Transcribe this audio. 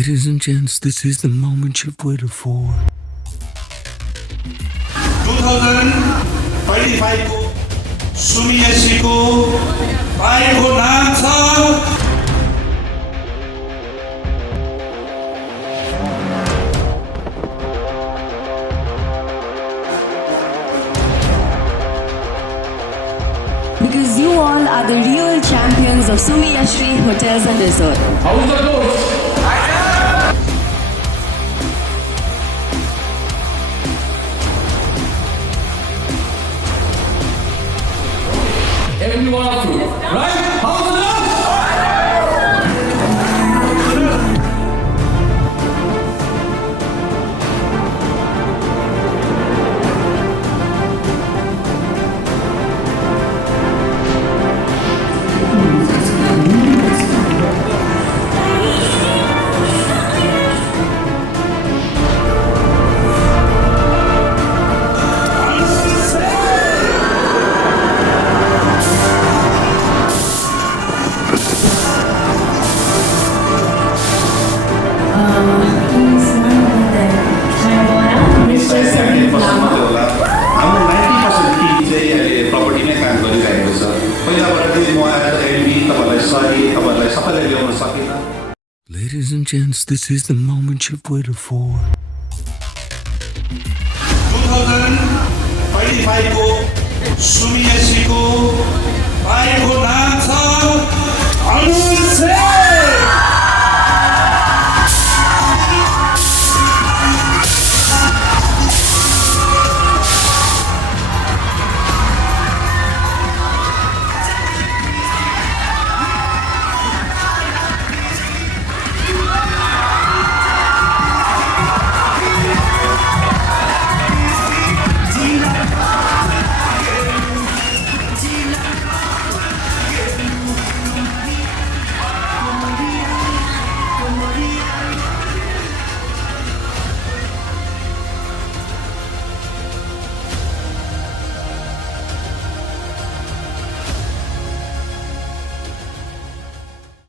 Ladies and gents, this is the moment you've waited for. 2025 को सुमी यश्श्री को pride को नाम छ Because you all are the real champions of Sumi Yashshree Hotels and Resort. How's the coach? Every one of you, right? How's the coach? Ladies and gents, this is the moment you've waited for. 2025 को सुमी यश्श्री को pride को नाम